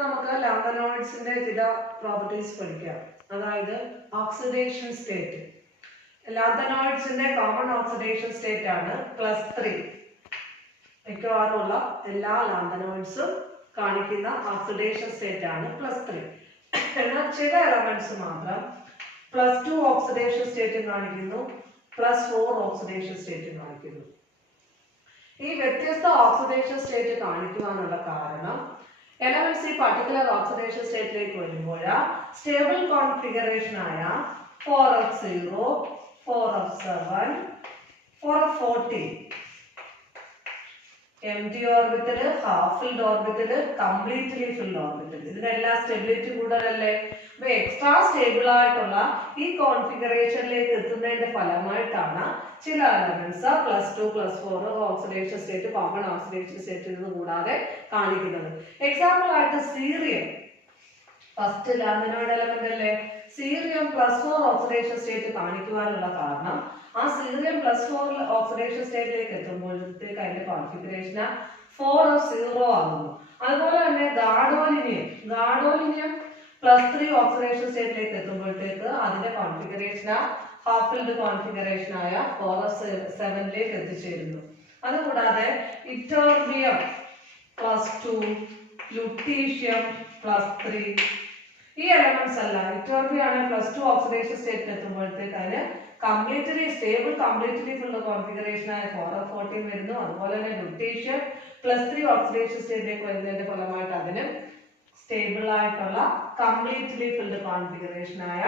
നമുക്ക് ലാന്തനോയിഡ്സിന്റെ ചില പ്രോപ്പർട്ടീസ് പഠിക്കാം. അതായത് ഓക്സിഡേഷൻ സ്റ്റേറ്റ്. ലാന്തനോയിഡ്സിന്റെ കോമൺ ഓക്സിഡേഷൻ സ്റ്റേറ്റ് ആണ് +3. മിക്കവാറുമുള്ള എല്ലാ ലാന്തനോയിഡ്സും കാണിക്കുന്ന ഓക്സിഡേഷൻ സ്റ്റേറ്റ് ആണ് +3. എന്നാൽ ചില എലമെന്റ്സ് മാത്രം +2 ഓക്സിഡേഷൻ സ്റ്റേറ്റ് കാണിക്കുന്നു, +4 ഓക്സിഡേഷൻ സ്റ്റേറ്റ് കാണിക്കുന്നു. ഈ വ്യത്യസ്ത ഓക്സിഡേഷൻ സ്റ്റേറ്റ് കാണിക്കുവാനുള്ള കാരണം എലമെന്റ്സ് ഈ പർട്ടിക്കുലർ ഓക്സിഡേഷൻ സ്റ്റേറ്റിലേക്ക് വരുമ്പോൾ സ്റ്റേബിൾ കോൺഫിഗറേഷൻ ആയ 4f0, 4f7, 4f14 empty orbital, half filled orbital, completely filled orbital. ഇതിനെല്ലാം സ്റ്റെബിലിറ്റി കൂടുതലല്ലേ. അപ്പൊ എക്സ്ട്രാ സ്റ്റേബിൾ ആയിട്ടുള്ള ഈ കോൺഫിഗറേഷനിലേക്ക് എത്തുന്നതിന്റെ ഫലമായിട്ടാണ് ചില elements +2, +4 oxidation state, common oxidation state ഇത് കൂടാതെ കാണിക്കുന്നത്. എക്സാമ്പിൾ ആയിട്ട് സീറിയം ഫസ്റ്റ് ലാന്തനോയിഡ് എലമെന്റ് അല്ലേ. സീറിയം +4 ഓക്സിഡേഷൻ സ്റ്റേറ്റ് കാണിക്കുവാനുള്ള കാരണം ആ സീറിയം +4 ഓക്സിഡേഷൻ സ്റ്റേറ്റിലേക്ക് എത്തുമ്പോഴത്തേക്ക് അതിന്റെ കോൺഫിഗറേഷൻ 4f0 ആകുന്നു. അതുപോലെ തന്നെ ഗാഡോലിനിയം +3 ഓക്സിഡേഷൻ സ്റ്റേറ്റിലേക്ക് എത്തുമ്പോഴത്തേക്ക് അതിന്റെ കോൺഫിഗറേഷൻ ഹാഫ് ഫിൽഡ് കോൺഫിഗറേഷൻ ആയ 4f7ലേക്ക് എത്തിച്ചേരുന്നു. അതുകൂടാതെ ഇറ്റോർബിയം +2, ലുട്ടീഷ്യം +3 ഈ എലമെന്റ്സ് അല്ല. ഇറ്റോർബിയം ആണ് +2 ഓക്സിഡേഷൻ സ്റ്റേറ്റിൽ എത്തുമ്പോഴത്തേക്ക് അതിന് completely stable, completely full configuration ആയ 4f14 വരുന്നു. അതുപോലെ തന്നെ ലുട്ടീഷ്യം +3 ഓക്സിഡേഷൻ സ്റ്റേറ്റിലേക്ക് വരുന്നതിന്റെ ഫലമായിട്ട് അതിന് സ്റ്റേബിൾ ആയിട്ടുള്ള കംപ്ലീറ്റ്ലി ഫിൽഡ് കോൺഫിഗറേഷൻ ആയ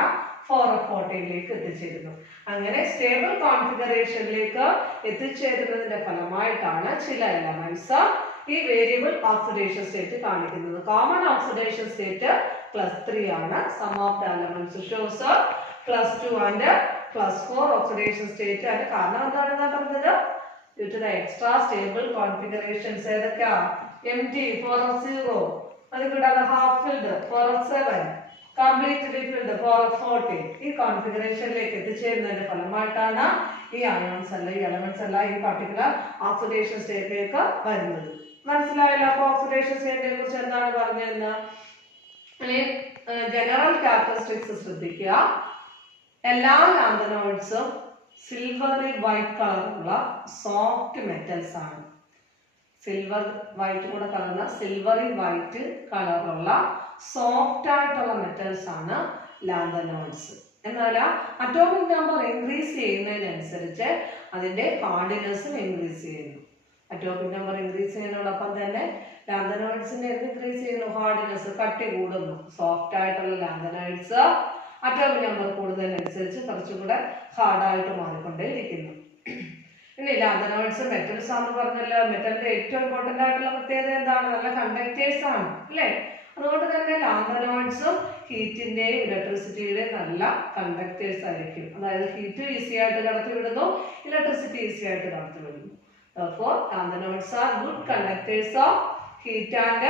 4f14ലേക്ക് എത്തിച്ചേരുന്നു. അങ്ങനെ സ്റ്റേബിൾ കോൺഫിഗറേഷനിലേക്ക് എത്തിച്ചേരുന്നതിന്റെ ഫലമായിട്ടാണ് ചില എലമെന്റ്സ് ഈ വേരിയബിൾ ഓക്സിഡേഷൻ സ്റ്റേറ്റ് കാണിക്കുന്നത്. കോമൺ ഓക്സിഡേഷൻ സ്റ്റേറ്റ് +3 ആണ്. Some of the elements shows +2 and +4 oxidation state. അതിന് കാരണം എന്താണെന്നാ പറഞ്ഞത്? Due to the extra stable configurations. ഏതൊക്കെയാ? empty 4f0, അത് കൂടാതെ half filled 4f7, completely filled 4f14 ഈ കോൺഫിഗറേഷനിലേക്ക് എത്തിച്ചേരുന്നതിന്റെ ഫലമായിട്ടാണ് ഈ അയോൺസ് അല്ല, ഈ എലമെന്റ്സ് അല്ല ഈ പർട്ടിക്കുലർ ഓക്സിഡേഷൻ സ്റ്റേറ്റിലേക്ക് വരുന്നത്. മനസ്സിലായല്ലോ? അപ്പൊ ഓക്സിഡേഷൻ സ്റ്റേറ്റിനെ കുറിച്ച് എന്താണ് പറഞ്ഞതെന്ന് ജനറൽ ക്യാരക്ടറിസ്റ്റിക്സ് ശ്രദ്ധിക്കുക. എല്ലാ ലാന്തനോയിഡ്സും സിൽവറി വൈറ്റ് കളറുള്ള സോഫ്റ്റ് മെറ്റൽസ് ആണ്. സിൽവർ വൈറ്റ് കൂടെ കലർന്ന സിൽവറി വൈറ്റ് കളറുള്ള സോഫ്റ്റ് ആയിട്ടുള്ള മെറ്റൽസ് ആണ് ലാന്തനോയിഡ്സ്. എന്നാൽ അറ്റോമിക് നമ്പർ ഇൻക്രീസ് ചെയ്യുന്നതിനനുസരിച്ച് അതിന്റെ ഹാർഡിനെസ്സും ഇൻക്രീസ് ചെയ്യുന്നു. അറ്റോമിക് നമ്പർ ഇൻക്രീസ് ചെയ്യുന്നതോടൊപ്പം തന്നെ ലാന്തനോയിഡ്സിന്റെ ഇൻക്രീസ് ചെയ്യുന്നു, ഹാർഡിനെസ്, കട്ടി കൂടുന്നു. സോഫ്റ്റ് ആയിട്ടുള്ള ലാന്തനോയിഡ്സ് അറ്റോമിക് നമ്പർ കൂടുന്നതിനനുസരിച്ച് കുറച്ചുകൂടെ ഹാർഡായിട്ട് മാറിക്കൊണ്ടേയിരിക്കുന്നു. ഇനി ലാന്തനോയിഡ്സ് മെറ്റൽസ് ആണെന്ന് പറഞ്ഞല്ലോ. മെറ്റലിന്റെ ഏറ്റവും ഇമ്പോർട്ടന്റ് ആയിട്ടുള്ള പ്രത്യേകത എന്താണ്? നല്ല കണ്ടക്ടേഴ്സ് ആണ് അല്ലേ. അതുകൊണ്ട് തന്നെ ലാന്തനോയിഡ്സും ഹീറ്റിന്റെയും ഇലക്ട്രിസിറ്റിയുടെയും നല്ല കണ്ടക്ടേഴ്സ് ആയിരിക്കും. അതായത് ഹീറ്റ് ഈസി ആയിട്ട് കടത്തി വിടുന്നു, ഇലക്ട്രിസിറ്റി ഈസി ആയിട്ട് കടത്തി വിടുന്നു. Therefore, lanthanoids are good conductors of heat and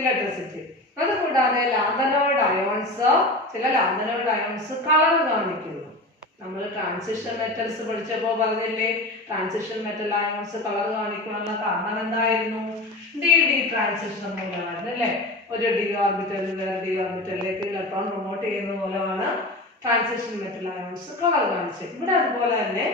electricity. അതുകൂടാതെ ലാന്തനോയിഡ് അയോൺസ്, ചില ലാന്തനോയിഡ് അയോൺസ് കളർ കാണിക്കുന്നു. നമ്മൾ ട്രാൻസിഷൻ മെറ്റൽസ് പഠിച്ചപ്പോൾ പറഞ്ഞില്ലേ, ട്രാൻസിഷൻ മെറ്റൽ അയോൺസ് കളർ കാണിക്കാനുള്ള കാരണം എന്തായിരുന്നു? DD ട്രാൻസിഷൻ മൂലമായിരുന്നു അല്ലേ. ഒരു d ഓർബിറ്റൽ വേറെ d ഓർബിറ്റലിലേക്ക് ഇലക്ട്രോൺ പ്രൊമോട്ട് ചെയ്യുന്ന മൂലമാണ് ട്രാൻസിഷൻ മെറ്റൽ അയോൺസ് കളർ കാണിച്ചത്. ഇവിടെ അതുപോലെ തന്നെ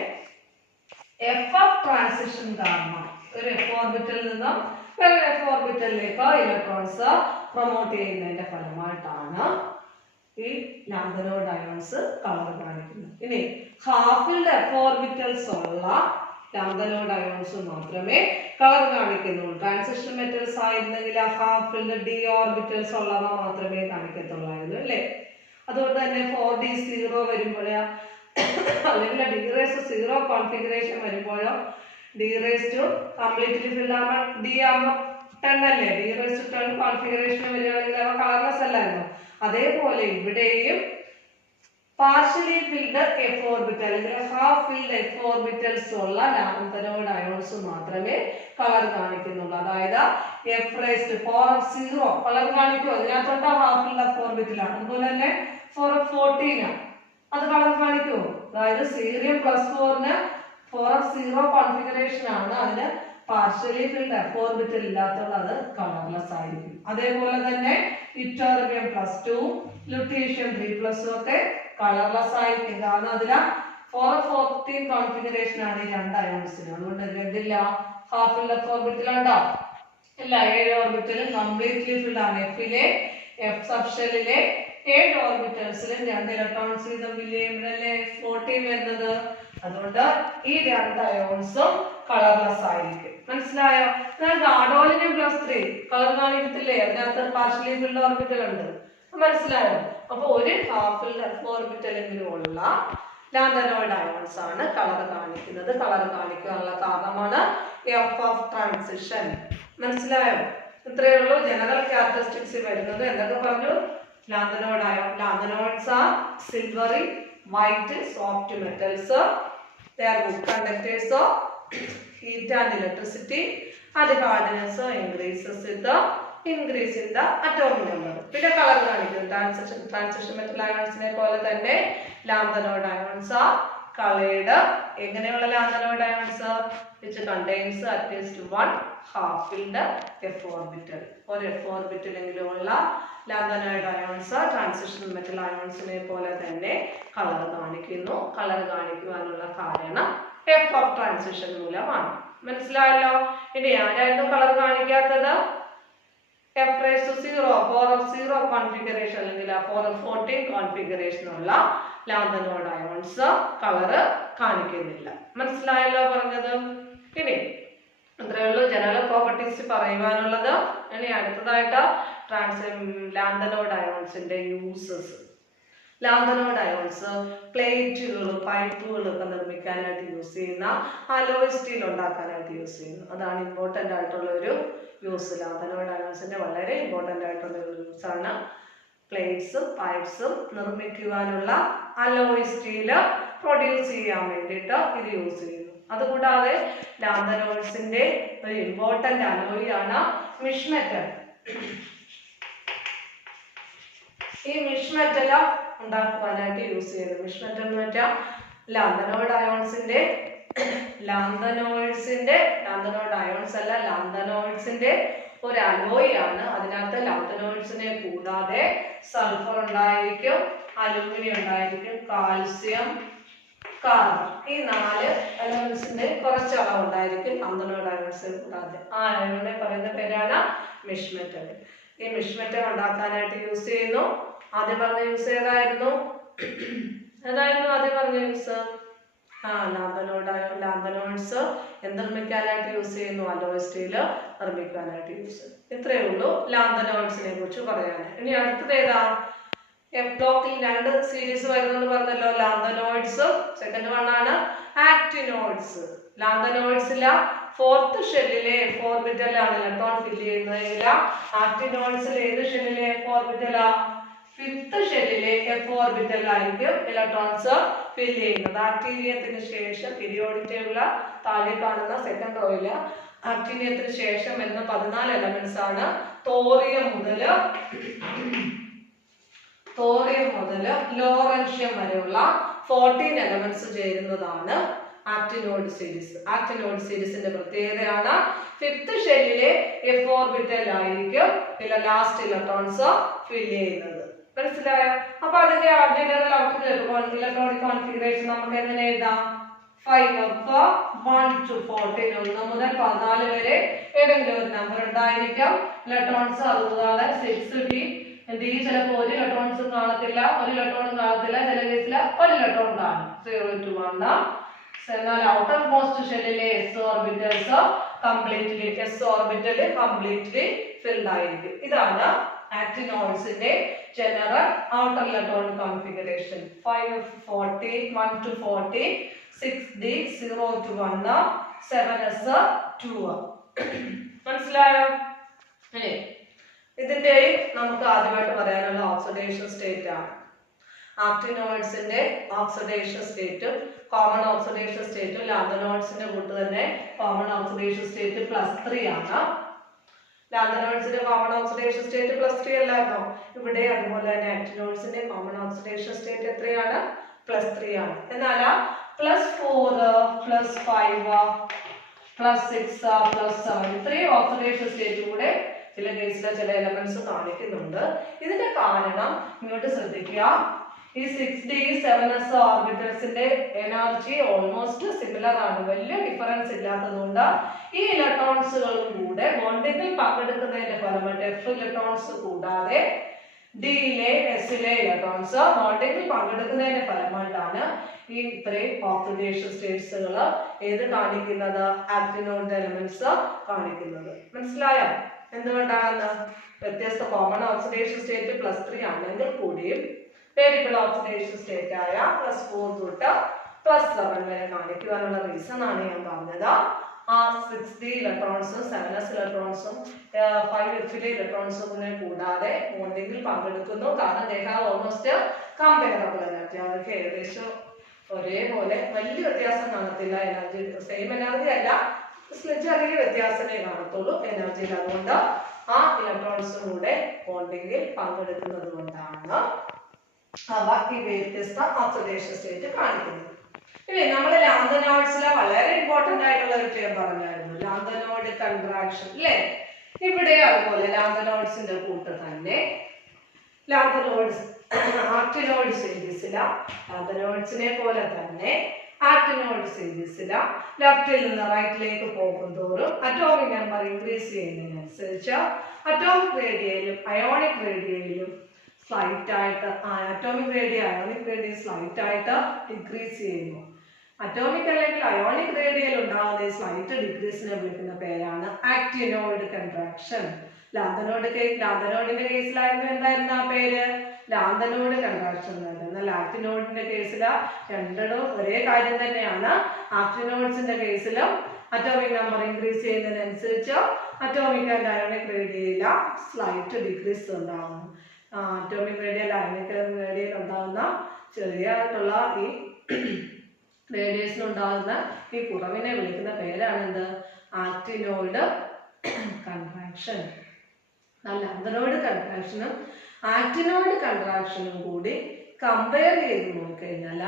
FF ട്രാൻസിഷൻ കാരണം ഒരു F ഓർബിറ്റലിൽ നിന്നും വേറെ F ഓർബിറ്റലിലേക്ക് ഇലക്ട്രോൺസ് പ്രൊമോട്ട് ചെയ്യുന്നതിന്റെ ഫലമായിട്ടാണ് ഈ ലാന്തനോയിഡ് അയോൺസ് കളർ കാണിക്കുന്നത്. ഇനി ഹാഫ് ഫിൽഡ് F ഓർബിറ്റൽസ് ഉള്ള ലാന്തനോയിഡ് അയോൺസ് മാത്രമേ കളർ കാണിക്കുന്നുള്ളൂ. ട്രാൻസിഷൻ മെറ്റൽസ് ആയിരുന്നെങ്കിൽ ഹാഫ് ഫിൽഡ് D ഓർബിറ്റൽസ് ഉള്ളവ മാത്രമേ കാണിക്കത്തുള്ളായിരുന്നു അല്ലേ. അതുകൊണ്ട് തന്നെ 4d0 വരുമ്പോഴേ അല്ലെങ്കിൽ d0 കോൺഫിഗറേഷൻ വരുമ്പോഴോ d കംപ്ലീറ്റ്ലി ഫിൽഡ് ആകുമ്പോൾ d ആകുമ്പോൾ 10 അല്ലേ. d10 കോൺഫിഗറേഷൻ വരികയാണെങ്കിൽ അവ കളർലെസ് അല്ലായിരുന്നു. അതേപോലെ ഇവിടെയും പാർഷ്യലി ഫിൽഡ് F ഓർബിറ്റൽ അല്ലെങ്കിൽ ഹാഫ് ഫിൽഡ് F ഓർബിറ്റൽസ് ഉള്ള ലാന്തനോയിഡ് അയോൺസ് മാത്രമേ കളർ കാണിക്കുന്നുള്ളൂ. അതായത് f4f0 കളർ കാണിക്കുമോ? ഇതിനകത്തോട്ട് ഹാഫ് ഫിൽഡ് F ഓർബിറ്റലാണ്. അതുപോലെ തന്നെ 4f14 അത് കളർ കാണിക്കുമോ? അതായത് സീറിയം +4ന് 4f0 കോൺഫിഗറേഷൻ ആണ്, അതിന് പാർഷ്യലി ഫിൽഡ് എഫ് ഓർബിറ്റൽ ഇല്ലാത്തതുകൊണ്ട് അത് കളർലെസ് ആയിരിക്കും. അതേപോലെ തന്നെ ഇറ്റോർബിയം +2 ലുട്ടീഷ്യം 3+2 ഒക്കെ കളർലെസ് ആയിരിക്കും. കാരണം അതില 414 കോൺഫിഗറേഷൻ ആണ് ഈ രണ്ട് അയോൺസിന്. അതുകൊണ്ട് എന്തില്ല, ഹാഫ് ഫിൽഡ് എഫ് ഓർബിറ്റൽ ഉണ്ടോ ഇല്ല. 7 ഓർബിറ്റലും കംപ്ലീറ്റ്ലി ഫിൽഡ് ആണ്. എഫിലെ എഫ് സബ്ഷെല്ലിലെ 7 ഓർബിറ്റൽസിലും 2 ഇലക്ട്രോൺസ് വീതം ഫില്ല് ചെയ്യുമ്പോഴല്ലേ 14 വരുന്നത്. അതുകൊണ്ട് ഈ രണ്ട് അയോൺസും കളർലെസ് ആയിരിക്കും. മനസ്സിലായോ? ഗാഡോലിനും +3 കളർ കാണിക്കത്തില്ലേ, അതിനകത്ത് പാർഷ്യലി ഫിൽഡ് ഓർബിറ്റൽ ഉണ്ട്. മനസ്സിലായോ? അപ്പൊ ഒരു ഹാഫ് ഫിൽഡ് എഫ് ഓർബിറ്റലെങ്കിലും ഉള്ള ലാന്തനോയിഡ് അയോൺസ് ആണ് കളർ കാണിക്കുന്നത്. കളർ കാണിക്കാനുള്ള കാരണമാണ് എഫ് ഓഫ് ട്രാൻസിഷൻ. മനസ്സിലായോ? ഇത്രയേ ഉള്ളൂ ജനറൽ ക്യാരക്ടറിസ്റ്റിക്സ് വരുന്നത്. എന്തൊക്കെ പറഞ്ഞു? Lanthanoid ion, lanthanoids are silvery white soft metals. They are good conductors of heat and electricity, and the hardness increases with the increase in the atomic number. പിന്നെ colour കാണിക്കും. Transition metal അയോൺസിനെ പോലെ തന്നെ lanthanoid ions R coloured. എങ്ങനെയുള്ള lanthanoid ions? Which contains at least 1 half filled F orbital. ഒരു F orbital എങ്കിലും ഉള്ള lanthanoid ions transition metal അയോൺസിനെ പോലെ തന്നെ കളർ കാണിക്കുന്നു. കളർ കാണിക്കുവാനുള്ള കാരണം എഫ് ഓഫ് ട്രാൻസിഷൻ മൂലമാണ്. മനസ്സിലായല്ലോ? ഇനി ആരായിരുന്നു കളർ കാണിക്കാത്തത്? F⁻0 4f0 കോൺഫിഗറേഷൻ അല്ലെങ്കിൽ 4f14 കോൺഫിഗറേഷൻ ഉള്ള ലാന്തനോയിഡ് അയോൺസ് കളർ കാണിക്കുന്നില്ല. മനസ്സിലായല്ലോ പറഞ്ഞത്? ഇനി അത്രയേ ഉള്ളൂ ജനറൽ പ്രോപ്പർട്ടീസ് പറയുവാനുള്ളത്. ഇനി അടുത്തതായിട്ട് ലാന്തനോയിഡ് അയോൺസിന്റെ യൂസസ്. ലാന്തനോയിഡ് അയോൺസ് പ്ലേറ്റുകൾ, പൈപ്പുകൾ ഒക്കെ നിർമ്മിക്കാനായിട്ട് യൂസ് ചെയ്യുന്ന, അലോയ് സ്റ്റീൽ ഉണ്ടാക്കാനായിട്ട് യൂസ് ചെയ്യുന്നു. അതാണ് ഇമ്പോർട്ടൻ്റ് ആയിട്ടുള്ള ഒരു യൂസ്. ലാന്തനോയിഡ് അയോൺസിന്റെ വളരെ ഇമ്പോർട്ടൻ്റ് ആയിട്ടുള്ള ഒരു യൂസ് ആണ് പ്ലേറ്റ്സും പൈപ്പ്സും നിർമ്മിക്കുവാനുള്ള അലോയ് സ്റ്റീൽ പ്രൊഡ്യൂസ് ചെയ്യാൻ വേണ്ടിയിട്ട് ഇത് യൂസ് ചെയ്യുന്നു. അതുകൂടാതെ ലാന്തനോയിഡ്സിന്റെ ഒരു ഇമ്പോർട്ടൻ്റ് അലോയ് ആണ് മിഷ് മെറ്റൽ. ഈ മിഷ് മെറ്റൽ ഉണ്ടാക്കുവാനായിട്ട് യൂസ് ചെയ്യുന്നത്. മിഷ് മെറ്റൽ എന്ന് വെച്ചാൽ ലാന്തനോയിഡ് അയോൺസിന്റെ ലാന്തനോയിഡ് അയോൺസ് അല്ല, ലാന്തനോയിഡ്സിന്റെ ഒരു അലോയ് ആണ്. അതിനകത്ത് ലാന്തനോയിഡ്സിനെ കൂടാതെ സൾഫർ ഉണ്ടായിരിക്കും, അലൂമിനിയം ഉണ്ടായിരിക്കും, കാൽസ്യം, കാർബൺ. ഈ 4 എലമെന്റ്സിന്റെ കുറച്ച് അളവ് ഉണ്ടായിരിക്കും ലാന്തനോയിഡ് അയോൺസിനെ കൂടാതെ. ആ അയോണിനെ പറയുന്ന പേരാണ് മിഷ് മെറ്റൽ. ഈ മിഷ് മെറ്റൽ ഉണ്ടാക്കാനായിട്ട് യൂസ് ചെയ്യുന്നു. ആദ്യം പറഞ്ഞ യൂസ് ഏതായിരുന്നു? ആദ്യം പറഞ്ഞ യൂസ്? ലാന്തനോയിഡ്സ് എന്ത് നിർമ്മിക്കാനായിട്ട് യൂസ് ചെയ്യുന്നു? അലോയ് സ്റ്റീൽ നിർമ്മിക്കാനായിട്ട് യൂസ് ചെയ്യുന്നു. ഇത്രയേ ഉള്ളൂ ലാന്തനോയിഡ്സിനെ കുറിച്ച് പറയാൻ. ഇനി അടുത്തത് ഏതാ? എഫ് ബ്ലോക്കിൽ 2 സീരീസ് വരുന്നെന്ന് പറഞ്ഞല്ലോ. ലാന്തനോയിഡ്സ്, സെക്കൻഡ് വൺ ആണ് ആക്ടിനോയിഡ്സ്. ലാന്തനോയിഡ്സില 4th ഷെല്ലിലെ എഫ് ഓർബിറ്റലാണ് ഇലക്ട്രോൺ ഫില്ല് ചെയ്യുന്നതെങ്കിൽ ആക്ടിനോയിഡ്സിൽ ഏത് ഷെല്ലിലെ എഫ് ഓർബിറ്റലാ? 5th ഷെല്ലിലെ എഫ് ഓർബിറ്റലായിരിക്കും ഇലക്ട്രോൺസ് ഫില്ല് ചെയ്യുന്നത്. ആക്ടീനിയത്തിന് ശേഷം പീരിയോഡിക് ടേബിള് താഴെ കാണുന്ന സെക്കൻഡ് റോയില് ആക്ടീനിയത്തിന് ശേഷം വരുന്ന 14 എലമെന്റ്സ് ആണ്. തോറിയം മുതൽ ലോറൻഷ്യം വരെയുള്ള 14 എലമെന്റ്സ് ചേരുന്നതാണ് ആക്ടിനോയിഡ് സീരീസ്. ആക്ടിനോയിഡ് സീരീസിന്റെ പ്രത്യേകതയാണ് 5th ഷെല്ലിലെ എഫ് ഓർബിറ്റൽ ആയിരിക്കും ലാസ്റ്റ് ഇലക്ട്രോൺസ് ഫില്ല് ചെയ്യുന്നത്. മനസ്സിലായോ? അപ്പൊ അതിന്റെ ജനറൽ ഇലക്ട്രോണിക് കോൺഫിഗറേഷൻ നമുക്ക് എങ്ങനെ എഴുതാം? 5f 1 to 14, 1 മുതൽ 14 വരെ ഏതെങ്കിലും ഒരു നമ്പർ ഉണ്ടായിരിക്കും ഇലക്ട്രോൺസ്. അതുകൂടാതെ 6d ചിലപ്പോൾ ഒരു ഇലക്ട്രോൺസും കാണത്തില്ല, ഒരു ഇലക്ട്രോണും കാണത്തില്ല, ചില കേസിൽ ഒരു ഇലക്ട്രോൺ കാണും. 0 to 1. എന്നാൽ ഔട്ടർ മോസ്റ്റ് ഷെല്ലിലെ എസ് ഓർബിറ്റൽ കംപ്ലീറ്റ്ലി ഫിൽഡ് ആയിരിക്കും. ഇതാണ് ആക്ടിനോയിഡ്സിന്റെ general outer electronic configuration. 5f14 1 to 14, 6d 0 to 1, 7s 2. മനസ്സിലായോ? ഇതിന്റെ നമുക്ക് ആദ്യമായിട്ട് പറയാനുള്ള ഓക്സിഡേഷൻ സ്റ്റേറ്റ് ആണ്. ആക്ടിനോയിഡ്സിന്റെ ഓക്സിഡേഷൻ സ്റ്റേറ്റും കോമൺ ഓക്സിഡേഷൻ സ്റ്റേറ്റും ലാന്തനോയിഡ്സിന്റെ കൂട്ട് തന്നെ കോമൺ ഓക്സിഡേഷൻ സ്റ്റേറ്റ് +3 ആണ്. ലാന്തനോയിഡ്സിന്റെ കോമൺ ഓക്സിഡേഷൻ സ്റ്റേറ്റ് +3 അല്ലായിരുന്നോ? ഇവിടെ അതുപോലെ തന്നെ ആക്ടിനോയിഡ്സിന്റെ കോമൺ ഓക്സിഡേഷൻ സ്റ്റേറ്റ് എത്രയാണ്? +3 ആണ്. എന്നാൽ +4 +5 +6 +7 ഇത്രയും ഓക്സിഡേഷൻ സ്റ്റേറ്റ് കൂടെ ചില കേസിലെ ചില എലമെന്റ്സ് കാണിക്കുന്നുണ്ട്. ഇതിന്റെ കാരണം ഇങ്ങോട്ട് ശ്രദ്ധിക്കുക, ഈ 6d 7s ഓർബിറ്റൽസിന്റെ energy almost similar ആണ്, വലിയ ഡിഫറൻസ് ഇല്ലാത്തതുകൊണ്ട് ഈ ഇലക്ട്രോൺസുകളും കൂടെ ബോണ്ടിങ്ങിൽ പങ്കെടുക്കുന്നതിന്റെ ഫലമായിട്ട് F ഇലക്ട്രോൺസ് കൂടാതെ ഡിയിലെ എസിലെ ഇലക്ട്രോൺസ് ബോണ്ടിങ്ങിൽ പങ്കെടുക്കുന്നതിന്റെ ഫലമായിട്ടാണ് ഈ ഇത്രയും ഓക്സിഡേഷൻ സ്റ്റേറ്റ്സുകൾ ഏത് കാണിക്കുന്നത്, ആക്ടിനോയിഡ് എലമെന്റ്സ് കാണിക്കുന്നത്. മനസ്സിലായോ എന്തുകൊണ്ടാണ്? വ്യത്യസ്ത കോമൺ ഓക്സിഡേഷൻ സ്റ്റേറ്റ് +3 ആണെങ്കിൽ കൂടിയും വേരിയബിൾ ഓക്സിഡേഷൻ സ്റ്റേറ്റ് ആയ +4 തൊട്ട് +7 വരെ കാണിക്കുവാനുള്ള റീസൺ ആണ് ഞാൻ പറഞ്ഞത്. ആ 6d ഇലക്ട്രോൺസും 7s ഇലക്ട്രോൺസും 5f ഇലക്ട്രോൺസും കൂടാതെ ബോണ്ടിങ്ങിൽ പങ്കെടുക്കുന്നു. കാരണം they have almost comparable energy. അവർക്ക് ഏകദേശം ഒരേപോലെ വലിയ വ്യത്യാസം കാണത്തില്ല, എനർജി സെയിം എനർജി അല്ല, ചെറിയ വ്യത്യാസമേ കാണത്തുള്ളൂ എനർജിയിൽ. അതുകൊണ്ട് ആ ഇലക്ട്രോൺസും കൂടെ ബോണ്ടിങ്ങിൽ പങ്കെടുക്കുന്നത് കൊണ്ടാണ് അവ ഈ വ്യത്യസ്ത ഓക്സിഡേഷൻ സ്റ്റേറ്റ് കാണിക്കുന്നത്. ഇനി നമ്മുടെ ലാന്തനോയിഡ്സിലെ വളരെ ഇമ്പോർട്ടന്റ് ആയിട്ടുള്ള ഒരു ടേം പറഞ്ഞായിരുന്നു, ലാന്തനോയിഡ് കൺട്രാക്ഷൻ അല്ലേ. ഇവിടെ അതുപോലെ ലാന്തനോയിഡ്സിന്റെ കൂട്ട് തന്നെ ലാന്തനോയിഡ്സ് ആക്ടിനോയിഡ് സീരീസില ലാന്തനോയിഡ്സിനെ പോലെ തന്നെ ആക്ടിനോയിഡ് സീരീസില ലെഫ്റ്റിൽ നിന്ന് റൈറ്റിലേക്ക് പോകുന്തോറും അറ്റോമിക് നമ്പർ ഇൻക്രീസ് ചെയ്യുന്നതിനനുസരിച്ച് അറ്റോമിക് റേഡിയയിലും അയോണിക് റേഡിയയിലും സ്ലൈറ്റ് ആയിട്ട് atomic radii ionic radii slight ആയിട്ട് ഡിക്രീസ് ചെയ്യുന്നു. അറ്റോമിക് അല്ലെങ്കിൽ അയോണിക് റേഡിയയിൽ ഉണ്ടാകുന്ന ഈ സ്ലൈറ്റ് ഡിക്രീസിനെ വിളിക്കുന്ന പേരാണ് ആക്ടിനോയിഡ് കൺട്രാക്ഷൻ. ലാന്തനോയിഡിന്റെ കേസിലായിരുന്നു എന്തായിരുന്നു ആ പേര്, ലാന്തനോയിഡ് കൺട്രാക്ഷൻ എന്നായിരുന്നു. എന്നാൽ ആക്ടിനോയിഡിന്റെ കേസിൽ രണ്ടിടും ഒരേ കാര്യം തന്നെയാണ്. ആക്ടിനോയിഡ്സിന്റെ കേസിലും അറ്റോമിക് നമ്പർ ഇൻക്രീസ് ചെയ്യുന്നതിനനുസരിച്ച് അറ്റോമിക് ആൻഡ് അയോണിക് റേഡിയയില സ്ലൈറ്റ് ഡിക്രീസ് ഉണ്ടാകുന്നു. അറ്റോമിക് റേഡിയൽ അയോണിക് റേഡിയയിൽ ഉണ്ടാകുന്ന ചെറിയായിട്ടുള്ള ഈ റേഡിയേഷനുണ്ടാകുന്ന ഈ കുറവിനെ വിളിക്കുന്ന പേരാണ് എന്ത്, ആക്ടിനോയിഡ് കൺട്രാക്ഷൻ. ലാന്തനോയിഡ് കൺട്രാക്ഷനും ആക്ടിനോയിഡ് കൺട്രാക്ഷനും കൂടി കമ്പയർ ചെയ്ത് നോക്കിക്കഴിഞ്ഞാൽ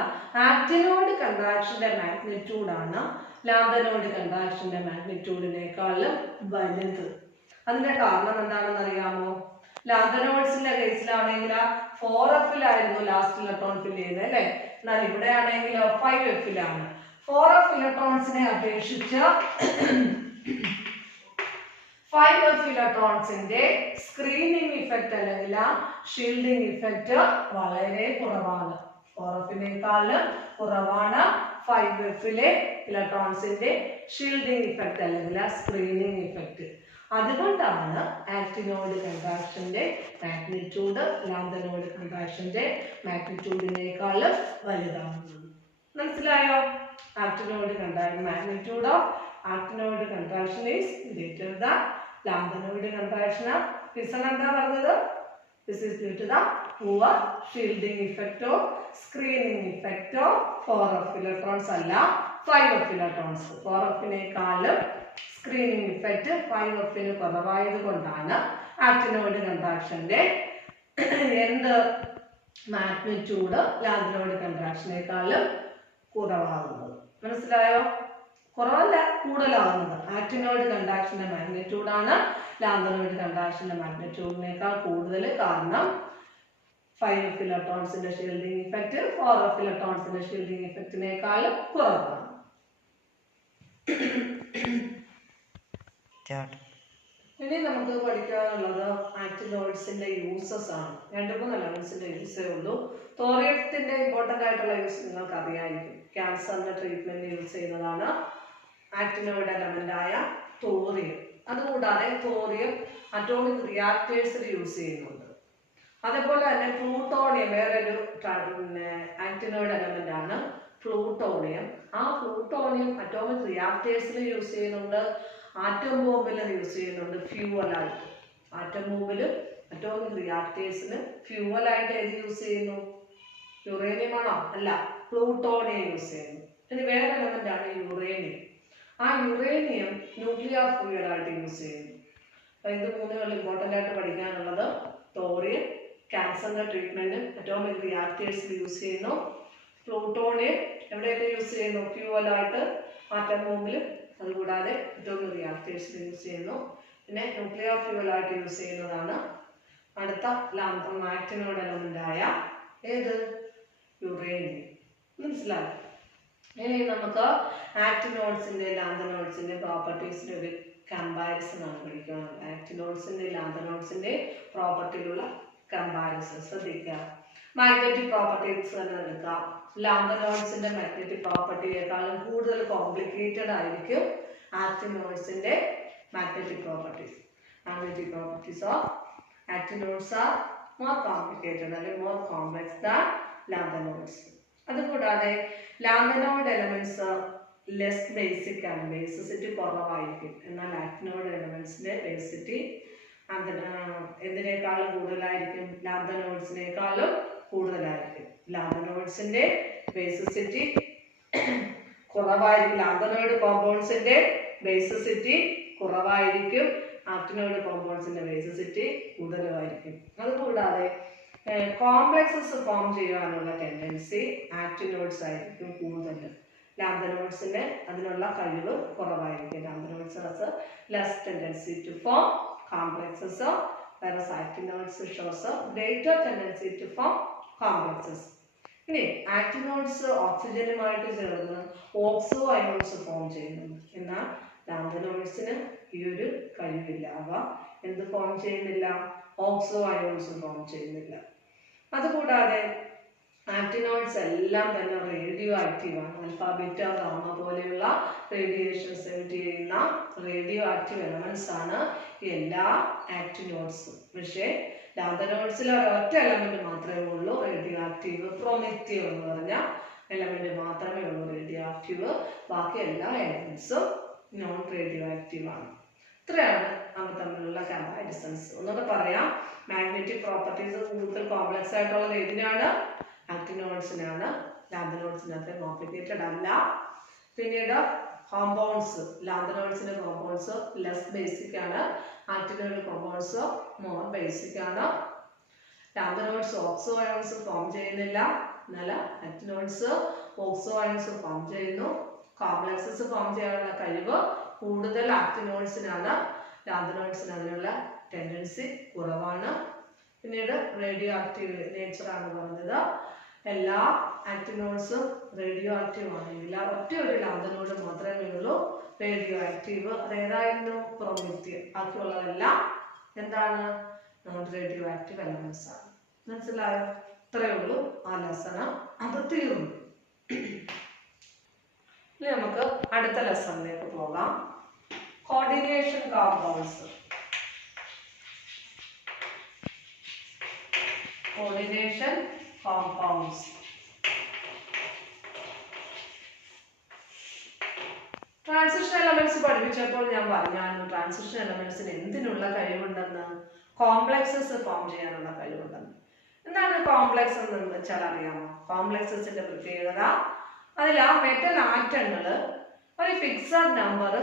ആക്ടിനോയിഡ് കൺട്രാക്ഷന്റെ മാഗ്നിറ്റ്യൂഡാണ് ലാന്തനോയിഡ് കൺട്രാക്ഷന്റെ മാഗ്നിറ്റ്യൂഡിനേക്കാളും വലുത്. അതിന്റെ കാരണം എന്താണെന്ന് അറിയാമോ? ലാന്തനോയിഡ്സിന്റെ കേസിലാണെങ്കിൽ 4f ലാസ്റ്റ് ഇലക്ട്രോൺ ഫിൽ ചെയ്യുന്നത് അല്ലെ, എന്നാൽ ഇവിടെ ആണെങ്കിൽ 5f 4f ഇലക്ട്രോൺസിനെ അപേക്ഷിച്ച് 5f ഇലക്ട്രോൺസിന്റെ സ്ക്രീനിങ് ഇഫക്റ്റ് അല്ലെങ്കിൽ ഷീൽഡിംഗ് ഇഫക്റ്റ് വളരെ കുറവാണ്. 4fനേക്കാളും കുറവാണ് 5f ഇലക്ട്രോൺസിന്റെ ഷീൽഡിംഗ് ഇഫക്റ്റ് അല്ലെങ്കിൽ സ്ക്രീനിങ് ഇഫക്റ്റ്. അതുകൊണ്ടാണ് ആക്ടിനോയിഡ് കൺട്രാക്ഷന്റെ മാഗ്നിറ്റ്യൂഡ് ലാന്തനോയിഡ് കൺട്രാക്ഷന്റെ മാഗ്നിറ്റ്യൂഡിനേക്കാളും വലുതാകുന്നത്. മനസ്സിലായോ? Actinoid magnitude of actinoid contraction is greater than lanthanoid contraction. Reason എന്താ പറഞ്ഞത്? This is due to the poor shielding effect or screening effect of 4f electrons അല്ല 5f electrons. 4fനേക്കാളും screening effect 5fന് കുറവായത് കൊണ്ടാണ് actinoid കൺട്രാക്ഷന്റെ എന്ത് magnitude lanthanoid കൺട്രാക്ഷനേക്കാളും കുറവാകുന്നത്. മനസ്സിലായോ? കുറവല്ല, കൂടുതലാകുന്നത്. Actinoid കൺട്രാക്ഷന്റെ മാഗ്നിറ്റ്യൂഡാണ് lanthanoid കൺട്രാക്ഷന്റെ മാഗ്നിറ്റ്യൂഡിനേക്കാൾ കൂടുതൽ. കാരണം 5f ഇലക്ട്രോൺസിന്റെ ഷീൽഡിംഗ് ഇഫക്റ്റ് 4f ഇലക്ട്രോൺസിന്റെ ഷീൽഡിംഗ് ഇഫക്റ്റിനേക്കാളും കുറവാണ്. ഇനി നമുക്ക് പഠിക്കാനുള്ളത് ആക്ടിനോയിഡ്സിന്റെ യൂസസ് ആണ്. 2-3 എലമെന്റ്സിന്റെ യൂസേ ഉള്ളൂ. തോറിയത്തിന്റെ ഇമ്പോർട്ടന്റ് ആയിട്ടുള്ള യൂസ് നിങ്ങൾക്ക് അറിയാമായിരിക്കും. ക്യാൻസറിന്റെ ട്രീറ്റ്മെന്റ് യൂസ് ചെയ്യുന്നതാണ് ആക്ടിനോയിഡ് എലമെന്റ് ആയ തോറിയം. അതുകൂടാതെ തോറിയം അറ്റോമിക് റിയാക്ടേഴ്സിൽ യൂസ് ചെയ്യുന്നുണ്ട്. അതേപോലെ തന്നെ പ്ലൂട്ടോണിയം വേറൊരു ആക്ടിനോയിഡ് എലമെന്റ് ആണ് പ്ലൂട്ടോണിയം. ആ പ്ലൂട്ടോണിയം അറ്റോമിക് റിയാക്ടേഴ്സിൽ യൂസ് ചെയ്യുന്നുണ്ട്, ആറ്റം ബോംബിൽ യൂസ് ചെയ്യുന്നുണ്ട് ഫ്യൂവലായിട്ട്. ആറ്റം ബോംബിലും അറ്റോമിക് റിയാക്ടേഴ്സിന് ഫ്യൂവലായിട്ട് ഏത് യൂസ് ചെയ്യുന്നു? യുറേനിയം ആണോ? അല്ല, പ്ലൂട്ടോണിയം യൂസ് ചെയ്യുന്നു. ഇനി വേറെ എലമെന്റ് ആണ് യുറേനിയം. ആ യുറേനിയം ന്യൂക്ലിയർ ഫ്യൂവലായിട്ട് യൂസ് ചെയ്യുന്നു. ഇത് മൂന്നുകൾ ഇമ്പോർട്ടൻ്റ് ആയിട്ട് പഠിക്കാനുള്ളത്. തോറിയം ക്യാൻസറിന്റെ ട്രീറ്റ്മെന്റ് അറ്റോമിക് റിയാക്ടേഴ്സിൽ യൂസ് ചെയ്യുന്നു. പ്ലൂട്ടോണിയം എവിടെയൊക്കെ യൂസ് ചെയ്യുന്നു? ഫ്യൂവലായിട്ട് ആറ്റം ബോംബിലും അതുകൂടാതെ അറ്റോമിക് റിയാക്ടേഴ്സിൽ യൂസ് ചെയ്യുന്നു. പിന്നെ ന്യൂക്ലിയർ ഫ്യൂവലായിട്ട് യൂസ് ചെയ്യുന്നതാണ് അടുത്ത ആക്ടിനോഡ് എലമെന്റ് ആയ ഏത് യുറേനിയം. മനസ്സിലായോ? ഇനി നമുക്ക് ആക്ടിനോഡ്സിന്റെ ലാന്തനോഡ്സിന്റെ പ്രോപ്പർട്ടീസിന്റെ ഒരു കമ്പാരിസൺ ആണ് പഠിക്കുന്നത്. ആക്ടിനോഡ്സിന്റെ ലാന്തനോഡ്സിന്റെ പ്രോപ്പർട്ടിയിലുള്ള കമ്പാരിസൺ ശ്രദ്ധിക്കുക. മാഗ്നറ്റിക് പ്രോപ്പർട്ടീസ് തന്നെ എടുക്കാം. ലാന്തനോഡ്സിന്റെ മാഗ്നറ്റിക് പ്രോപ്പർട്ടിയേക്കാളും കൂടുതൽ കോംപ്ലിക്കേറ്റഡ് ആയിരിക്കും ആക്ടിനോഡ്സിന്റെ magnetic properties. Magnetic properties of actinodes are more complicated അല്ലെങ്കിൽ more complex than lanthanodes. അതുകൂടാതെ ലാന്തനോഡ് എലമെന്റ്സ് ലെസ് ബേസിക് ആണ്, ബേസിസിറ്റി കുറവായിരിക്കും. എന്നാൽ ആക്ടിനോഡ് എലമെന്റ്സിന്റെ ബേസിറ്റി എന്തിനേക്കാളും കൂടുതലായിരിക്കും? ലാന്തനോഡ്സിനേക്കാളും കൂടുതലായിരിക്കും. ലാന്തനോഡ്സിന്റെ ബേസിസിറ്റി കുറവായിരിക്കും. ലാന്തനോഡ് കോമ്പൗണ്ട്സിന്റെ ബേസിസിറ്റി കുറവായിരിക്കും. ആക്ടിനോഡ് കോമ്പൗണ്ട്സിന്റെ ബേസിസിറ്റി കൂടുതലായിരിക്കും. അതുകൂടാതെ കോംപ്ലക്സസ് ഫോം ചെയ്യാനുള്ള ടെൻഡൻസി ആക്ടിനോഡ്സ് ആയിരിക്കും കൂടുതൽ. ലാന്തനോഡ്സിന് അതിനുള്ള കഴിവ് കുറവായിരിക്കും. Lanthanoids has less tendency to form complexes, whereas actinodes shows a greater tendency to form complexes. ഇനി ആക്ടിനോഡ്സ് ഓക്സിജനുമായിട്ട് ചേർന്ന് ഓക്സോ അയോൺസ് ഫോം ചെയ്യുന്നു. എന്നാൽ ലാന്തനോഡ്സിന് ഈ ഒരു കഴിവില്ല. അവ എന്ത് ഫോം ചെയ്യുന്നില്ല? ഓക്സോ അയോൺസ് ഫോം ചെയ്യുന്നില്ല. അതുകൂടാതെ ആക്ടിനോഡ്സ് എല്ലാം തന്നെ റേഡിയോ ആക്റ്റീവ് ആണ്. ആൽഫ ബീറ്റ ഗാമ പോലെയുള്ള റേഡിയേഷൻസ് എമിറ്റ് ചെയ്യുന്ന റേഡിയോ ആക്റ്റീവ് എലമെന്റ്സ് ആണ് എല്ലാ ആക്ടിനോഡ്സും. പക്ഷേ ലാന്തനോഡ്സിൽ ഒരൊറ്റ എലമെന്റ് മാത്രമേ ഉള്ളൂ റേഡിയോ ആക്റ്റീവ്, പ്രൊമിറ്റീവ് എന്ന് പറഞ്ഞ എലമെന്റ് മാത്രമേ ഉള്ളൂ റേഡിയോ ആക്റ്റീവ്. ബാക്കി എല്ലാ എലമെന്റ്സും നോൺ റേഡിയോ ആക്റ്റീവ് ആണ്. ഇത്രയാണ് അവ തമ്മിലുള്ള കമ്പാരിസൺസ്. ഒന്നുകൂടെ പറയാം. മാഗ്നറ്റിക് പ്രോപ്പർട്ടീസ് കൂടുതൽ കോംപ്ലക്സ് ആയിട്ടുള്ളത് ഏതിനാണ്? ആക്ടിനോഡ്സിനാണ്. ലാന്തനോഡ്സിനകത്ത് കോംപ്ലിക്കേറ്റഡ് അല്ല. പിന്നീട് കോമ്പൗണ്ട്സ്, ലാന്തനോഡ്സിന്റെ കോമ്പൗണ്ട്സ് ലെസ് ബേസിക് ആണ്. ആക്ടിനോഡ് കോമ്പൗണ്ട്സ് മോർ ബേസിക് ആണ്. ലാന്തനോഡ്സ് ഓക്സോ അയോൺസ് ഫോം ചെയ്യുന്നില്ല, എന്നാൽ ആക്ടിനോഡ്സ് ഓക്സോ അയോൺസ് ഫോം ചെയ്യുന്നു. കോംപ്ലക്സസ് ഫോം ചെയ്യാനുള്ള കഴിവ് കൂടുതൽ ആക്ടിനോഡ്സിനാണ്. ലാന്തനോഡ്സിന് അതിനുള്ള ടെൻഡൻസി കുറവാണ്. പിന്നീട് റേഡിയോ ആക്റ്റീവ് നേച്ചർ ആണ് പറഞ്ഞത്. എല്ലാ ആക്ടിനോഡ്സും റേഡിയോ ആക്റ്റീവ് ആണെങ്കിൽ ഒറ്റ ഒരു ലാന്തനോഡ് മാത്രമേ ഉള്ളൂ റേഡിയോ ആക്റ്റീവ്. അതേതായിരുന്നു? പ്രൊമിറ്റീവ്. ബാക്കിയുള്ളതെല്ലാം എന്താണ്? നോൺ റേഡിയോ ആക്റ്റീവ് എലമെന്റ്സ് ആണ്. മനസ്സിലായോ? ഇത്രയേ ഉള്ളൂ ആ ലെസണ്. അത് തീർന്നു. ഇനി നമുക്ക് അടുത്ത ലെസണിലേക്ക് പോകാം. Coordination compounds. Coordination compounds. Transition elements പഠിപ്പിച്ചപ്പോൾ ഞാൻ പറഞ്ഞായിരുന്നു ട്രാൻസിഷൻ എലമെന്റ്സിന് എന്തിനുള്ള കഴിവുണ്ടെന്ന്? കോംപ്ലക്സസ് ഫോം ചെയ്യാനുള്ള കഴിവുണ്ടെന്ന്. എന്താണ് കോംപ്ലക്സ് എന്ന് വെച്ചാൽ അറിയാമോ? കോംപ്ലക്സസിന്റെ പ്രത്യേകത അതിൽ ആ മെറ്റൽ ആറ്റങ്ങൾ ഒരു ഫിക്സഡ് നമ്പർ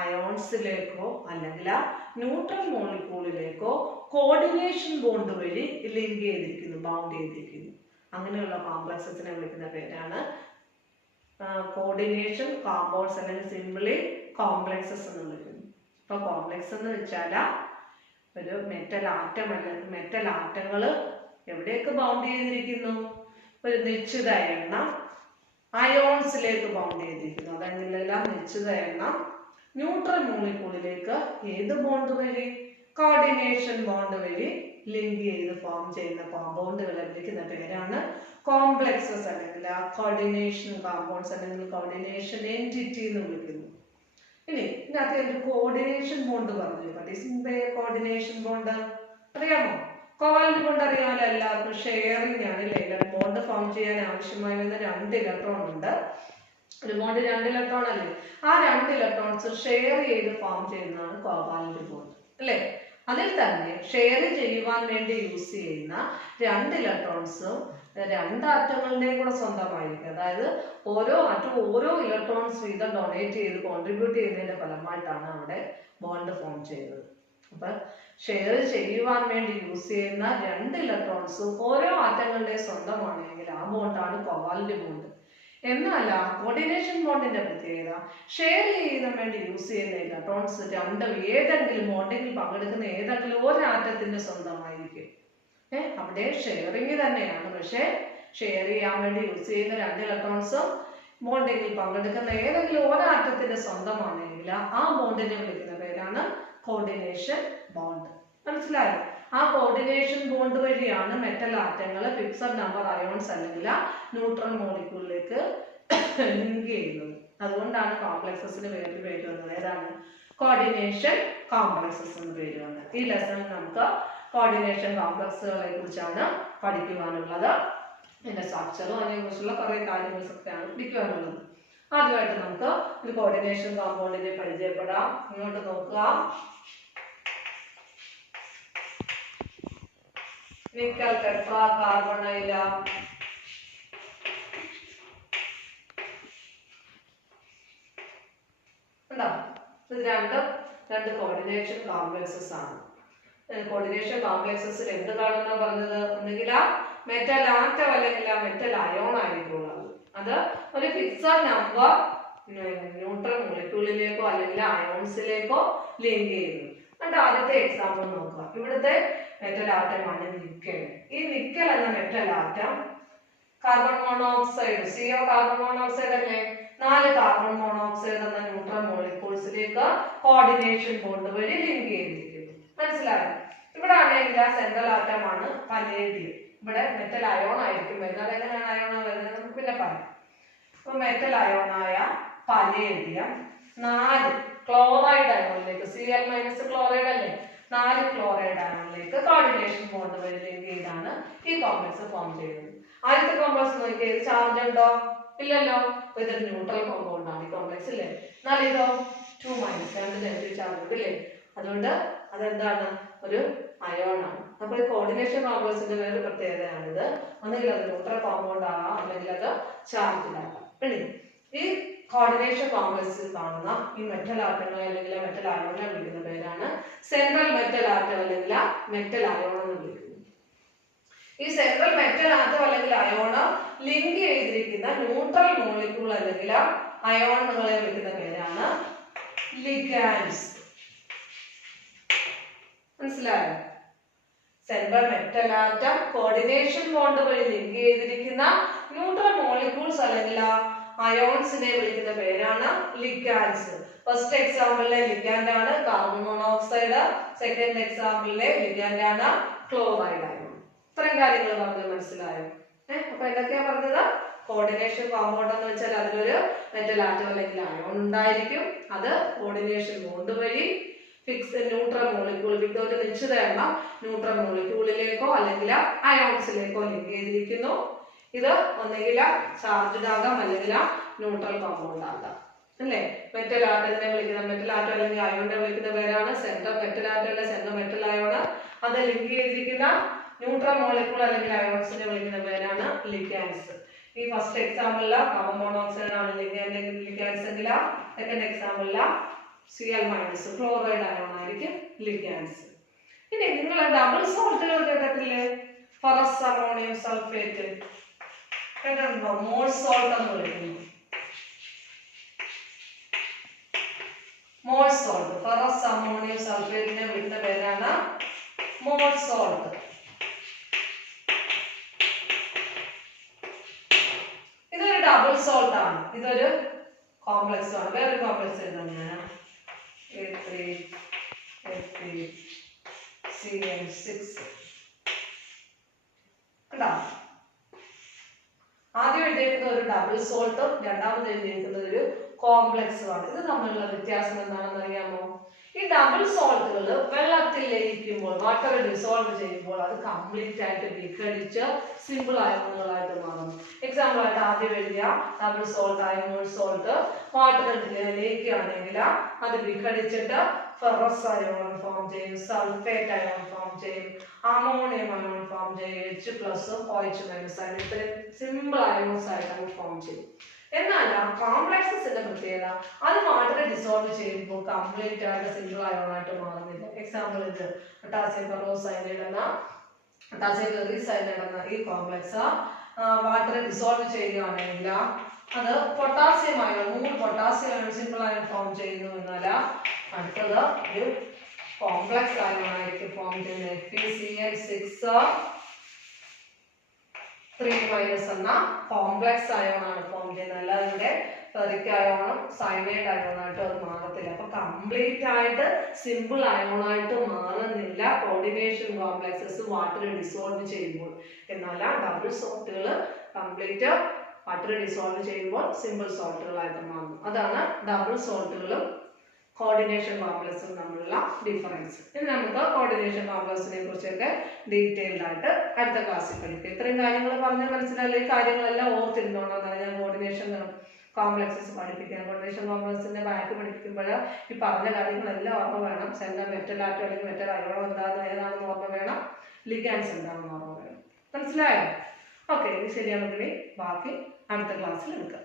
അയോൺസിലേക്കോ അല്ലെങ്കിൽ ന്യൂട്രൽ മോളിക്യൂളിലേക്കോ കോർഡിനേഷൻ ബോണ്ട് വഴി ലിങ്ക് ചെയ്തിരിക്കുന്നു, ബൗണ്ട് ചെയ്തിരിക്കുന്നു. അങ്ങനെയുള്ള കോംപ്ലക്സസിനെ വിളിക്കുന്ന പേരാണ് കോർഡിനേഷൻ കോമ്പൗണ്ട്സ് അല്ലെങ്കിൽ സിംപിളി കോംപ്ലക്സസ് എന്ന് വിളിക്കുന്നു. ഇപ്പൊ കോംപ്ലക്സ് എന്ന് വെച്ചാൽ ഒരു മെറ്റൽ ആറ്റം അല്ലെങ്കിൽ മെറ്റൽ ആറ്റങ്ങൾ എവിടെയൊക്കെ ബൗണ്ട് ചെയ്തിരിക്കുന്നു? ഒരു നിശ്ചിത എണ്ണം അയോൺസിലേക്ക് ബൗണ്ട് ചെയ്തിരിക്കുന്നു. അതെല്ലാം നിശ്ചിത എണ്ണം ന്യൂട്രൽ മോളിക്യൂളിലേക്ക് ഏത് ബോണ്ട് വഴി? കോർഡിനേഷൻ ബോണ്ട് വഴി ലിങ്ക് ചെയ്ത് ഫോം ചെയ്യുന്ന കോമ്പൗണ്ടുകളെ വിളിക്കുന്ന പേരാണ് കോംപ്ലക്സസ് അല്ലെങ്കിൽ കോർഡിനേഷൻ കോമ്പൗണ്ട്സ് അല്ലെങ്കിൽ കോർഡിനേഷൻ എൻറ്റിറ്റി എന്ന് വിളിക്കുന്നു. ഇനി ഇതിനകത്ത് ഒരു കോർഡിനേഷൻ ബോണ്ട് പറഞ്ഞു. കോർഡിനേഷൻ ബോണ്ട് അറിയാമോ? കോവാലന്റ് ബോണ്ട് അറിയാമല്ലോ എല്ലാവർക്കും. ഷെയറിംഗ് ആണ്. ഇലക്ട്രോൺ ബോണ്ട് ഫോം ചെയ്യാൻ ആവശ്യമായി വരുന്ന 2 ഇലക്ട്രോൺ ഉണ്ട്. ഒരു ബോണ്ട് 2 ഇലക്ട്രോൺ അല്ലേ? ആ 2 ഇലക്ട്രോൺസ് ഷെയർ ചെയ്ത് ഫോം ചെയ്യുന്നതാണ് കോവാലന്റ് ബോണ്ട് അല്ലേ? അതിൽ തന്നെ ഷെയർ ചെയ്യുവാൻ വേണ്ടി യൂസ് ചെയ്യുന്ന 2 ഇലക്ട്രോൺസും 2 ആറ്റങ്ങളുടെയും കൂടെ സ്വന്തമായിരിക്കും. അതായത് ഓരോ ആറ്റം ഓരോ ഇലക്ട്രോൺസ് വീതം ഡൊണേറ്റ് ചെയ്ത് കോൺട്രിബ്യൂട്ട് ചെയ്യുന്നതിന്റെ ഫലമായിട്ടാണ് അവിടെ ബോണ്ട് ഫോം ചെയ്യുന്നത്. അപ്പൊ ഷെയർ ചെയ്യുവാൻ വേണ്ടി യൂസ് ചെയ്യുന്ന 2 ഇലക്ട്രോൺസും ഓരോ ആറ്റങ്ങളുടെയും സ്വന്തമാണെങ്കിൽ ആ ബോണ്ടാണ് കോവാലന്റ് ബോണ്ട്. എന്നല്ല കോർഡിനേഷൻ ബോണ്ടിന്റെ പ്രത്യേകത ഷെയർ ചെയ്യാൻ വേണ്ടി യൂസ് ചെയ്യുന്ന ഇലക്ട്രോൺസ് രണ്ടും ഏതെങ്കിലും ബോണ്ടിങ്ങിൽ പങ്കെടുക്കുന്ന ഏതെങ്കിലും ഒരു ആറ്റത്തിന്റെ സ്വന്തമായിരിക്കും. അവിടെ ഷെയറിങ് തന്നെയാണ്, പക്ഷെ ഷെയർ ചെയ്യാൻ വേണ്ടി യൂസ് ചെയ്യുന്ന രണ്ട് ഇലക്ട്രോൺസും ബോണ്ടിങ്ങിൽ പങ്കെടുക്കുന്ന ഏതെങ്കിലും ഒരു ആറ്റത്തിന്റെ സ്വന്തമാണെങ്കിൽ ആ ബോണ്ടിനെ വിളിക്കുന്ന പേരാണ് കോർഡിനേഷൻ ബോണ്ട്. മനസ്സിലായോ? ആ കോർഡിനേഷൻ ബോണ്ട് വഴിയാണ് മെറ്റൽ ആറ്റങ്ങൾ ഫിക്സഡ് നമ്പർ അയോൺസ് അല്ലെങ്കിൽ ന്യൂട്രൽ മോളിക്യൂളിലേക്ക് ലിങ്ക് ചെയ്യുന്നത്. അതുകൊണ്ടാണ് കോംപ്ലക്സസിന് പേര് വന്നത്. ഏതാണ്? കോർഡിനേഷൻ കോംപ്ലക്സസ് എന്ന് പേര് വന്നത്. ഈ ലെസണിൽ നമുക്ക് കോർഡിനേഷൻ കോംപ്ലക്സുകളെ കുറിച്ചാണ് പഠിക്കുവാനുള്ളത്. അതിന്റെ സ്ട്രക്ചറും അതിനെക്കുറിച്ചുള്ള കുറെ കാര്യങ്ങളൊക്കെയാണ് പഠിക്കുവാനുള്ളത്. ആദ്യമായിട്ട് നമുക്ക് ഒരു കോർഡിനേഷൻ കോമ്പൗണ്ടിനെ പരിചയപ്പെടാം. ഇങ്ങോട്ട് നോക്കുക. നിക്കൽ ടെട്രാ കാർബണൈല, ഇത് രണ്ട് കോർഡിനേഷൻ കോംപ്ലക്സസ് ആണ്. കോർഡിനേഷൻ കോംപ്ലക്സസിൽ എന്ത് കാണുന്ന പറഞ്ഞത്? ഒന്നുകിൽ മെറ്റൽ ആറ്റം അല്ലെങ്കിൽ മെറ്റൽ അയോൺ ആയിരിക്കും. അത് ഒരു ഫിക്സഡ് നമ്പർ ന്യൂട്രൽ മോളിക്യൂളിലേക്കോ അല്ലെങ്കിൽ അയോൺസിലേക്കോ ലിങ്ക് ചെയ്യുന്നു. ആദ്യത്തെ എക്സാമ്പിൾ നോക്കുക. ഇവിടുത്തെ മെറ്റൽ ആറ്റമാണ് നിക്കൽ. ഈ നിക്കൽ എന്ന metal atom carbon monoxide, CO carbon monoxide അല്ലേ, 4 കാർബൺ മോണോക്സൈഡ് എന്ന ന്യൂട്രൽ മോളിക്യൂൾസിലേക്ക് കോർഡിനേഷൻ ബോണ്ട് വഴി ലിങ്ക് ചെയ്തിരിക്കുന്നു. മനസ്സിലായോ? ഇവിടെ ആണെങ്കിൽ സെൻട്രൽ ആറ്റമാണ് പലേഡിയം. ഇവിടെ മെറ്റൽ അയോൺ ആയിരിക്കും വരുന്നത്. എങ്ങനെയാണ് അയോൺ വരുന്നത് നമുക്ക് പിന്നെ പറയാം. അപ്പൊ മെറ്റൽ അയോണായ പലേഡിയം 4 ക്ലോറൈഡ് അയോണിലേക്ക്, Cl- ക്ലോറൈഡ് അല്ലേ, 4 ക്ലോറൈഡ് അയോണിലേക്ക് കോർഡിനേഷൻ ബോണ്ട് വഴി ലിങ്ക് ചെയ്താണ് ഈ കോംപ്ലക്സ് ഫോം ചെയ്യുന്നത്. ആദ്യത്തെ കോംപ്ലക്സ് നോക്കിയത് ചാർജ് ഉണ്ടോ? ഇല്ലല്ലോ. അപ്പൊ ഇതൊരു ന്യൂട്രൽ കോമ്പൗണ്ട് ആണ് ഈ കോംപ്ലക്സ് അല്ലേ. എന്നാൽ ഇതോ 2- 2 നെഗറ്റീവ് ചാർജ് ഉണ്ട് അല്ലേ. അതുകൊണ്ട് അതെന്താണ്? ഒരു അയോൺ ആണ്. അപ്പൊ ഈ കോർഡിനേഷൻ കോംപ്ലക്സിന്റെ വേറെ പ്രത്യേകതയാണിത്. ഒന്നുകിൽ അത് ന്യൂട്രൽ കോമ്പൗണ്ട് ആകാം അല്ലെങ്കിൽ അത് ചാർജ് ആകാം. ഈ കോർഡിനേഷൻ കോംപ്ലക്സിൽ കാണുന്ന ഈ മെറ്റൽ ആറ്റങ്ങളെ അല്ലെങ്കിൽ മെറ്റൽ അയോണെ വിളിക്കുന്ന പേരാണ് സെൻട്രൽ മെറ്റൽ ആറ്റം അല്ലെങ്കിൽ മെറ്റൽ അയോൺ എന്ന് വിളിക്കുന്നത്. ഈ സെൻട്രൽ മെറ്റൽ ആറ്റം അല്ലെങ്കിൽ അയോൺ ലിങ്ക് ചെയ്തിരിക്കുന്ന ന്യൂട്രൽ മോളിക്യൂൾ അല്ലെങ്കിൽ അയോണുകളെ വിളിക്കുന്ന പേരാണ് ലിഗാൻഡ്സ്. മനസ്സിലായോ? Central metal atom coordination bond വഴി ലിങ്ക് ചെയ്തിരിക്കുന്ന ന്യൂട്രൽ മോളിക്യൂൾസ് അല്ലെങ്കിൽ അയോൺസിനെ വിളിക്കുന്ന പേരാണ് ലിഗാൻഡ്സ്. ഫസ്റ്റ് എക്സാമ്പിളിലെ ലിഗാൻഡ് ആണ് കാർബൺ മോണോക്സൈഡ്, സെക്കൻഡ് എക്സാമ്പിളിലെ ലിഗാൻഡ് ആണ് ക്ലോറൈഡ് അയോൺ. ഇത്രയും കാര്യങ്ങൾ പറഞ്ഞത് മനസ്സിലായോ? അപ്പൊ എന്തൊക്കെയാ പറഞ്ഞത്? കോർഡിനേഷൻ കോമ്പൗണ്ട് എന്ന് വെച്ചാൽ അതിലൊരു മെറ്റൽ ആറ്റം അല്ലെങ്കിൽ അയോൺ ഉണ്ടായിരിക്കും. അത് കോർഡിനേഷൻ ബോണ്ട് വഴി ന്യൂട്രൽ മോളിക്യൂൾ ഒരു നിശ്ചിത എണ്ണം ന്യൂട്രൽ മോളിക്യൂളിലേക്കോ അല്ലെങ്കിൽ അയോൺസിലേക്കോ ലിങ്ക് ചെയ്തിരിക്കുന്നു. ഇത് ഒന്നുകിൽ ചാർജ്ഡ് ആകാം അല്ലെങ്കിൽ ന്യൂട്രൽ കോമ്പൗണ്ട് ആകാം അല്ലേ. മെറ്റൽ ആറ്റത്തിനെ വിളിക്കുന്ന മെറ്റൽ ആറ്റം അല്ലെങ്കിൽ അയോണിനെ വിളിക്കുന്ന പേരാണ് സെൻട്രൽ മെറ്റൽ ആറ്റം അല്ലെ സെൻട്രൽ മെറ്റൽ അയോൺ. അത് ലിങ്ക് ചെയ്തിരിക്കുന്ന ന്യൂട്രൽ മോളിക്യൂൾ അല്ലെങ്കിൽ അയോൺസിനെ വിളിക്കുന്ന പേരാണ് ലിഗാൻഡ്സ്. ഈ ഫസ്റ്റ് എക്സാമ്പിളിൽ കാർബൺ മോണോക്സൈഡ് ആണ് ലിഗാൻഡ്സ് എങ്കിൽ സെക്കൻഡ് എക്സാമ്പിളിൽ Cl- ക്ലോറൈഡ് അയോൺ ആയിരിക്കും ലിഗാൻഡ്സ്. ഇനി നിങ്ങൾ ഡബിൾ സോൾട്ടുകൾ കേട്ടിട്ടില്ലേ? ഫെറസ് അമോണിയം സൾഫേറ്റ് കേട്ടിട്ടുണ്ടോ? മോൾ സോൾട്ട് എന്ന് വിളിക്കുന്നു. മോൾ സോൾട്ട്, ഫെറസ് അമോണിയം സൾഫേറ്റിനെ വിളിക്കുന്ന പേരാണ് മോൾ സോൾട്ട്. ഇതൊരു ഡബിൾ സോൾട്ട് ആണ്. ഇതൊരു കോംപ്ലക്സ് ആണ്. വേറൊരു കോംപ്ലക്സ് എഴുതുന്നതാണ് A3Fe3CN6. ആദ്യം എഴുതിയിരിക്കുന്നത് ഒരു ഡബിൾ സോൾട്ടും രണ്ടാമത് എഴുതിയിരിക്കുന്നത് ഒരു കോംപ്ലക്സും ആണ്. ഇത് തമ്മിലുള്ള വ്യത്യാസം എന്താണെന്ന് അറിയാമോ? ഈ ഡബിൾ സോൾട്ടുകൾ വെള്ളത്തിൽ ലയിക്കുമ്പോൾ, വാട്ടർ ഡിസോൾവ് ചെയ്യുമ്പോൾ അത് കംപ്ലീറ്റ് ആയിട്ട് വിഘടിച്ച് സിമ്പിൾ അയോണുകളായിട്ട് മാറും. എക്സാമ്പിൾ ആയിട്ട് ആദ്യം എഴുതിയ ഡബിൾ സോൾട്ട് ആയ മോൾ സോൾട്ട് വാട്ടർ ലയിക്കുകയാണെങ്കിൽ അത് വിഘടിച്ചിട്ട് ഫെറസ് അയോൺ ഫോം ചെയ്യും, സൾഫേറ്റ് അയോൺ ഫോം ചെയ്യും, അമോണിയം അയോൺ ഫോം ചെയ്യും, H+OH- ഇത്രയും സിമ്പിൾ അയോൺസ് ആയിട്ടാണ് ഫോം ചെയ്യും. എന്നാൽ കോംപ്ലക്സസിന്റെ പ്രത്യേകത അത് വാട്ടർ ഡിസോൾവ് ചെയ്യുമ്പോൾ കംപ്ലീറ്റ് ആയിട്ട് സിംഗിൾ അയോൺ ആയിട്ട് മാറുന്നില്ല. എക്സാമ്പിൾ ഇത് പൊട്ടാസ്യം പെറോസൈനൈഡ് എന്ന ഈ കോംപ്ലക്സ് വാട്ടർ ഡിസോൾവ് ചെയ്യുകയാണെങ്കിൽ അത് potassium ion 3 potassium ion simple ion form ചെയ്യുന്നു എന്നാൽ അടുത്തത് ഒരു കോംപ്ലക്സ് അയോൺ ആയിരിക്കും ഫോം ചെയ്യുന്നത് FeCl6 3- എന്ന കോംപ്ലക്സ് അയോൺ ആണ് ഫോം ചെയ്യുന്നത്. അല്ലാതെ ഇവിടെ ഫെറിക് അയോണും സയനൈഡ് അയോണായിട്ടും അത് മാറത്തില്ല. അപ്പൊ കംപ്ലീറ്റ് ആയിട്ട് സിമ്പിൾ അയോണായിട്ട് മാറുന്നില്ല കോർഡിനേഷൻ കോംപ്ലക്സസ് വാട്ടർ ഡിസോൾവ് ചെയ്യുമ്പോൾ. എന്നാൽ ഡബിൾ സോൾട്ടുകൾ കംപ്ലീറ്റ് വാട്ടർ ഡിസോൾവ് ചെയ്യുമ്പോൾ സിമ്പിൾ സോൾട്ടുകളായിട്ട് മാറുന്നു. അതാണ് ഡബിൾ സോൾട്ടുകളും കോർഡിനേഷൻ കോംപ്ലക്സും തമ്മിലുള്ള ഡിഫറൻസ്. ഇനി നമുക്ക് കോർഡിനേഷൻ കോംപ്ലക്സിനെ കുറിച്ചൊക്കെ ഡീറ്റെയിൽഡ് ആയിട്ട് അടുത്ത ക്ലാസ്സിൽ പഠിക്കാം. ഇത്രയും കാര്യങ്ങൾ പറഞ്ഞാൽ മനസ്സിലായില്ലേ? ഈ കാര്യങ്ങളെല്ലാം ഓർത്തിരുന്നോണ്ടാണ് ഞാൻ കോർഡിനേഷൻ കോംപ്ലക്സസ് പഠിപ്പിക്കാം. കോർഡിനേഷൻ കോംപ്ലക്സിന്റെ ബാക്ക് പഠിപ്പിക്കുമ്പോൾ ഈ പറഞ്ഞ കാര്യങ്ങളെല്ലാം ഓർമ്മ വേണം. സെന്റർ മെറ്റൽ ആറ്റോ അല്ലെങ്കിൽ മെറ്റൽ അയോൺ എന്താണെന്ന് ഏതാണെന്ന് ഓർമ്മ വേണം. ലിഗാൻഡ്സ് എന്താണെന്ന് ഓർമ്മ വേണം. മനസ്സിലായോ? ഓക്കെ, ഇത് ശരിയാണെങ്കിൽ ബാക്കി അടുത്ത ക്ലാസ്സിൽ എടുക്കാം.